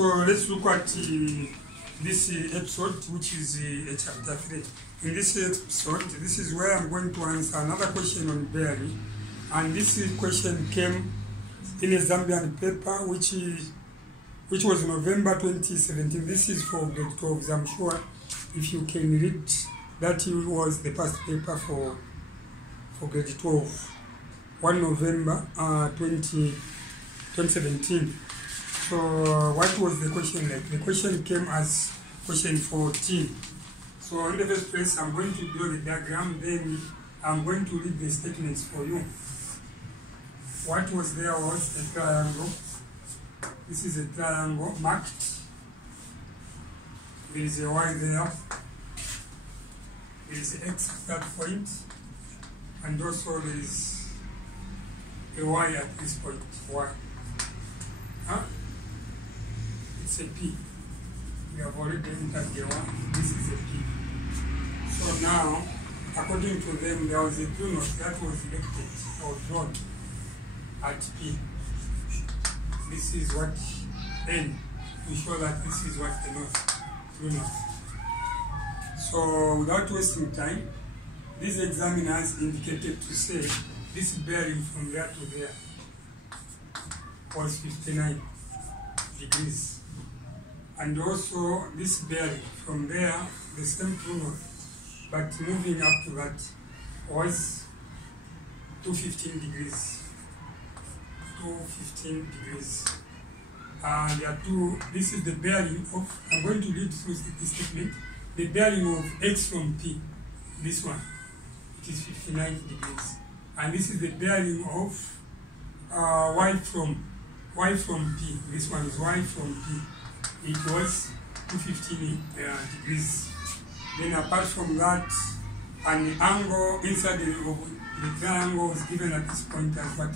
So let's look at this episode, which is chapter 3. In this episode, this is where I'm going to answer another question on bearing. And this question came in a Zambian paper, which was November 2017. This is for grade 12. I'm sure if you can read, that was the past paper for grade 12. 1 November 2017. So what was the question like? The question came as question 14. So in the first place, I'm going to draw the diagram, then I'm going to read the statements for you. What was there was a triangle. This is a triangle marked. There is a Y there. There is an X at that point. And also there is a Y at this point. Y. Huh? It's a P. We have already entered the one. This is a P. So now, according to them, there was a true north that was elected or drawn at P. This is what N. We show that this is what the north, true north. So without wasting time, these examiners indicated to say this bearing from there to there was 59 degrees. And also this bearing from there, the same true north, but moving up to that was 215 degrees. 215 degrees. There are two, this is the bearing of, I'm going to read through this statement, the bearing of X from P, this one, it is 59 degrees. And this is the bearing of Y from P, this one is Y from P, it was 215 degrees. Then apart from that, an angle inside the triangle was given at this point as what?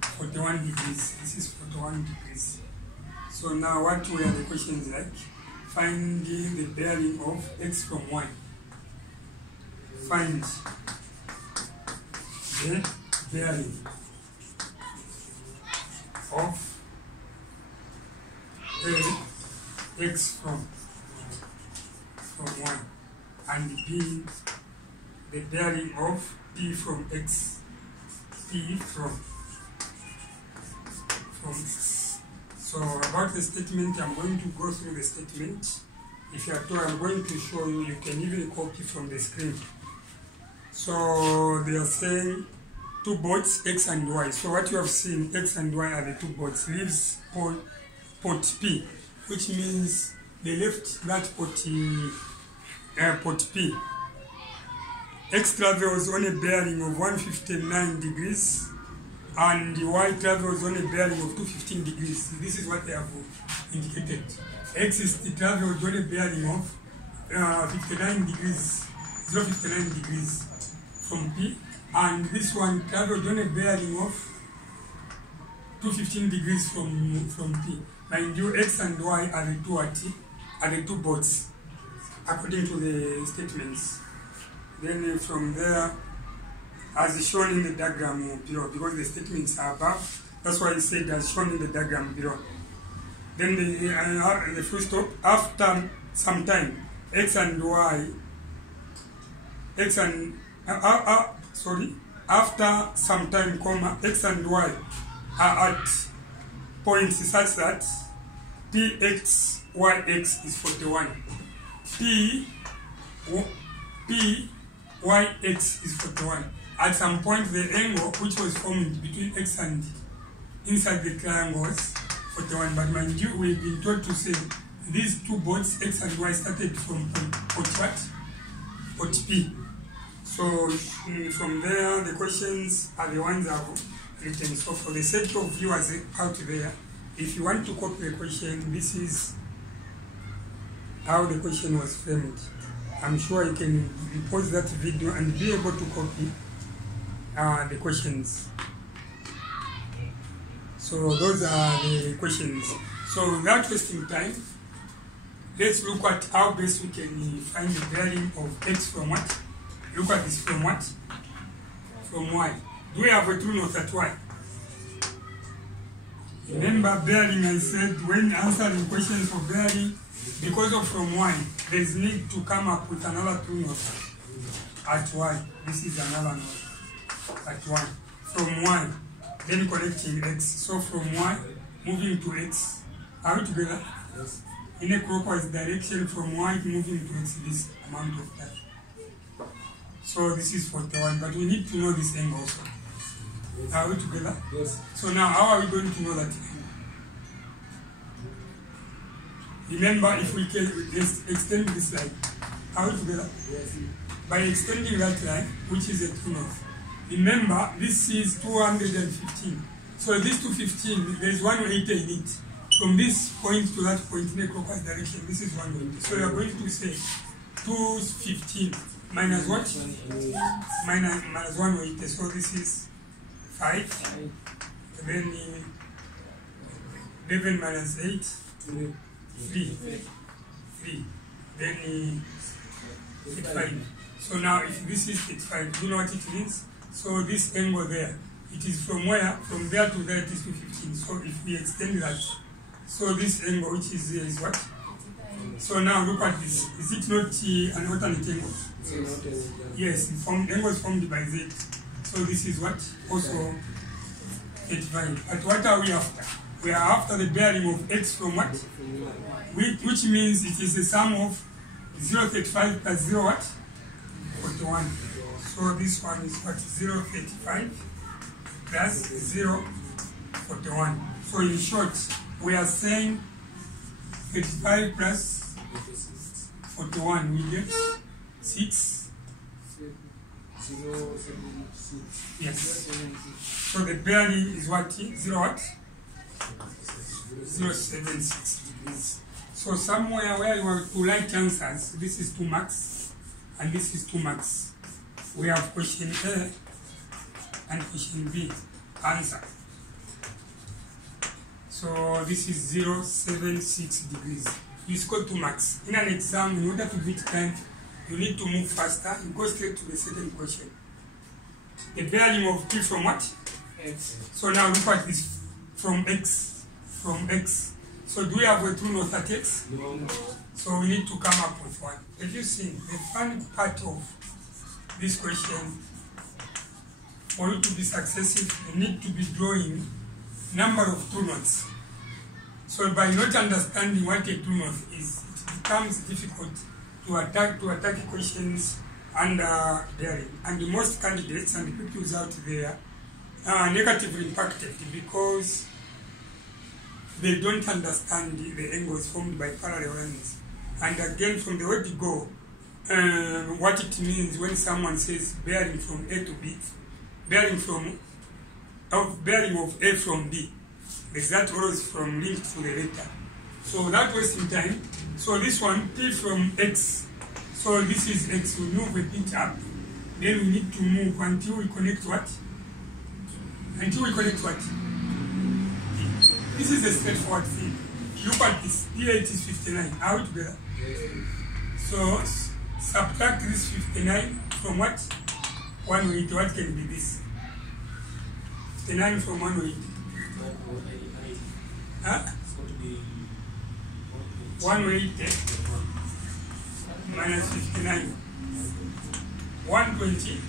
41 degrees. This is 41 degrees. So now what were the questions like? Finding the bearing of X from Y. Find the bearing of X from Y, and B, the bearing of P from X. P from X. So about the statement, I'm going to go through the statement. If you are told, I'm going to show you, you can even copy from the screen. So they are saying two boats, X and Y. So what you have seen, X and Y are the two boats. Leaves port P, which means they left that port P. X travels on a bearing of 159 degrees, and the Y travels on a bearing of 215 degrees. This is what they have indicated. X is the travels on a bearing of 59 degrees, 059 degrees from P, and this one travels on a bearing of 215 degrees from P. Mind you, X and Y are the two boats, according to the statements. Then from there, as shown in the diagram below, because the statements are above, that's why it said as shown in the diagram below. Then the full stop, after some time, after some time, comma, X and Y are at points such that PX, YX is 41. YX is 41. At some point, the angle which was formed between X and inside the triangle was 41. But mind you, we've been told to say these two boats, X and Y, started from port P. So from there, the questions are the ones I've written. So for the sake of viewers out there, if you want to copy the question, this is how the question was framed. I'm sure you can pause that video and be able to copy the questions. So those are the questions. So without wasting time, let's look at how best we can find the bearing of X from what? Look at this, from what? From Y. Do we have a true north at Y? Remember bearing, I said when answering questions for bearing, because of from y, there is need to come up with another true note at y. This is another note at y. From y, then connecting x. So from y, moving to x. Are we together? Yes. In a clockwise direction from y moving to x, this amount of time. So this is 41, but we need to know this angle also. Are we together? Yes. So now how are we going to know that angle? Remember, if we can extend this line, are we together? Yes. By extending that line, which is a true north. Remember, this is 215. So this 215, there is 180 in it. From this point to that point in a clockwise direction, this is 180. So you are going to say 215 minus what? Minus 180. So this is 5. Then 11 minus 8. 3. Then 85. So now if this is 85, you know what it means? So this angle there, it is from where? From there to there it is 215. So if we extend that, so this angle which is here is what? So now look at this. Is it not an alternate angle? Yes, angles formed by Z. So this is what? Also 85. But what are we after? We are after the bearing of x from what? Which means it is the sum of 0.35 plus 0 what? 41. So this one is what? 0.35 plus 0.41. So in short, we are saying 35 plus 41 we get 6. Yes. So the bearing is what? 0 what? 0.76 degrees. So somewhere where you have to write answers, this is 2 marks and this is 2 marks. We have question A and question B. Answer. So this is 0.76 degrees. You score 2 marks. In an exam, in order to beat time, you need to move faster. You go straight to the second question. The bearing of T from what? X. So now look at this. From X. From X. So do we have a true north at X? No. So we need to come up with one. Have you seen the fun part of this question? For you to be successful, you need to be drawing number of true norths. So by not understanding what a true north is, it becomes difficult to attack questions under bearing. And most candidates and people out there are negatively impacted because they don't understand the angles formed by parallel lines. And again, from the word go, what it means when someone says bearing from A to B, bearing of A from B, is that always from linked to the letter. So that wasting time. So this one, P from X. So this is X. We move a bit up. Then we need to move until we connect what? Until we connect what? This is a straightforward thing. Look at this. Here it is 59. Are we together? So subtract this 59 from what? 180. What can be this? 59 from 180. Huh? 180 minus 59. 120.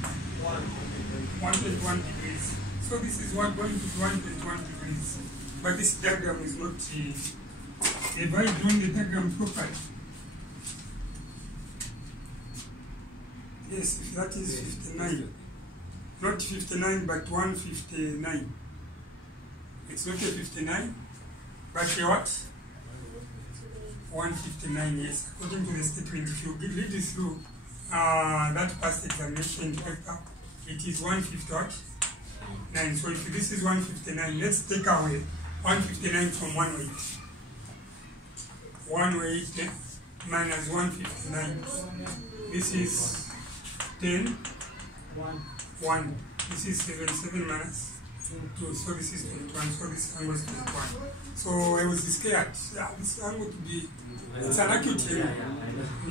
121 degrees. So this is what going to be 121 degrees. But this diagram is not they've already drawn the diagram properly. Yes, if that is 59. Not 59, but 159. It's not a 59, but a what? 159, yes. According to the statement, if you read it through that past examination paper, it is 159. So if this is 159, let's take away 159 from 180. 180 minus 159. This is 10. 1. This is 7 minus 2. So this is 21. So this angle is 21. So I was scared. Yeah, this angle to be, it's an acute angle.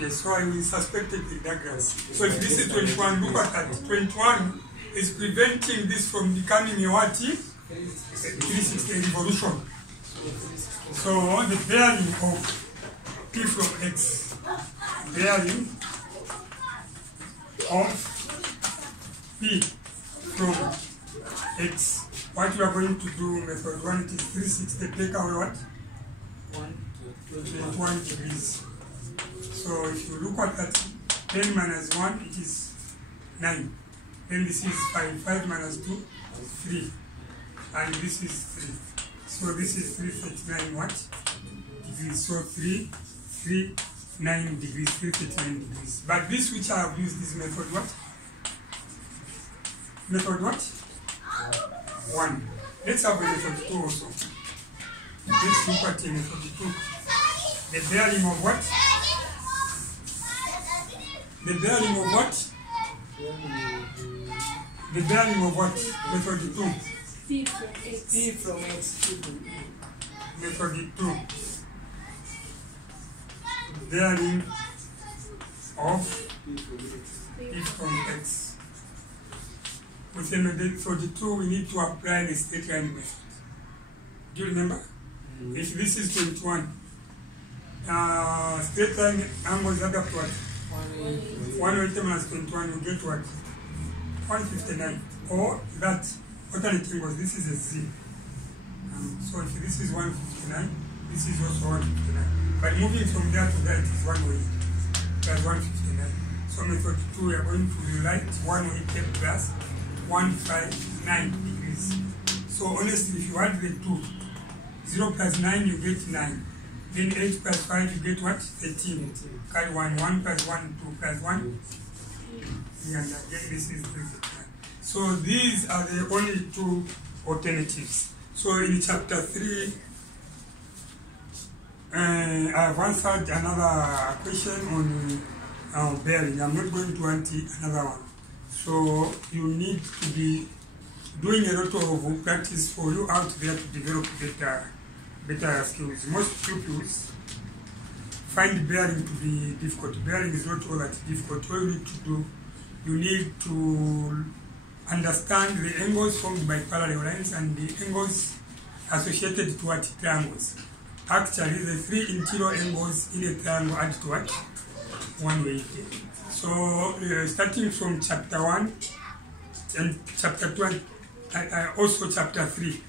Yes, so I suspected the diagram. So if this is 21, look at that. 21 is preventing this from becoming a what? 360 revolution. So the bearing of P from X, bearing of P from X. What you are going to do, method 1, it is 360, take away what? 21 degrees. So if you look at that, 10 minus 1, it is 9. Then this is 5, 5 minus 2, 3. And this is 3. So this is 339 what? Degrees. So 339 degrees, 339 degrees. But this which I have used is method what? Method what? 1. Let's have a method 2 also. Let's look at a method 2. The bearing of what? The bearing of what? The bearing of what? Method 2. P from X. P from X. Method 2. Bearing of P from X. With the method 2, we need to apply the straight line method. Do you remember? If this is 21, straight line angles add up to what? 180 minus 21, you get what? 159. Or that alternate angles, this is a Z. So if this is 159, this is also 159. But moving from there to there, it is 180. That's 159. So method 2, we are going to rewrite 180 plus 159 degrees. So honestly, if you add the 2, 0 plus 9, you get 9. Then 8 plus 5, you get what? 13. Carry 1, 1 plus 1, 2 plus 1. And again, this is 3. So these are the only 2 alternatives. So in chapter 3, I have answered another question on bearing. I'm not going to answer another one. So you need to be doing a lot of practice for you out there to develop better skills. Most pupils find bearing to be difficult. Bearing is not all that difficult. What you need to do, you need to understand the angles formed by parallel lines and the angles associated to what triangles. Actually, the 3 interior angles in a triangle add to what? 180. So, starting from chapter 1 and chapter 2 and also chapter 3.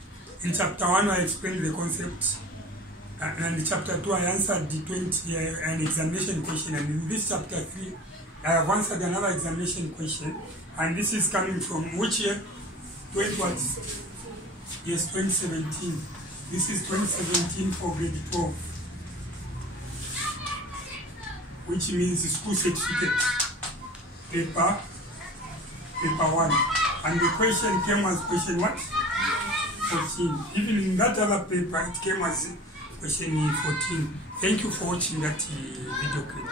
In chapter 1, I explained the concept, and in chapter 2, I answered the 20 an examination question, and in this chapter 3, I have answered another examination question, and this is coming from which year? 2017. This is 2017 for grade 12, which means school certificate, paper 1. And the question came as question what? 14. Even in that other paper, it came as question 14. Thank you for watching that video clip.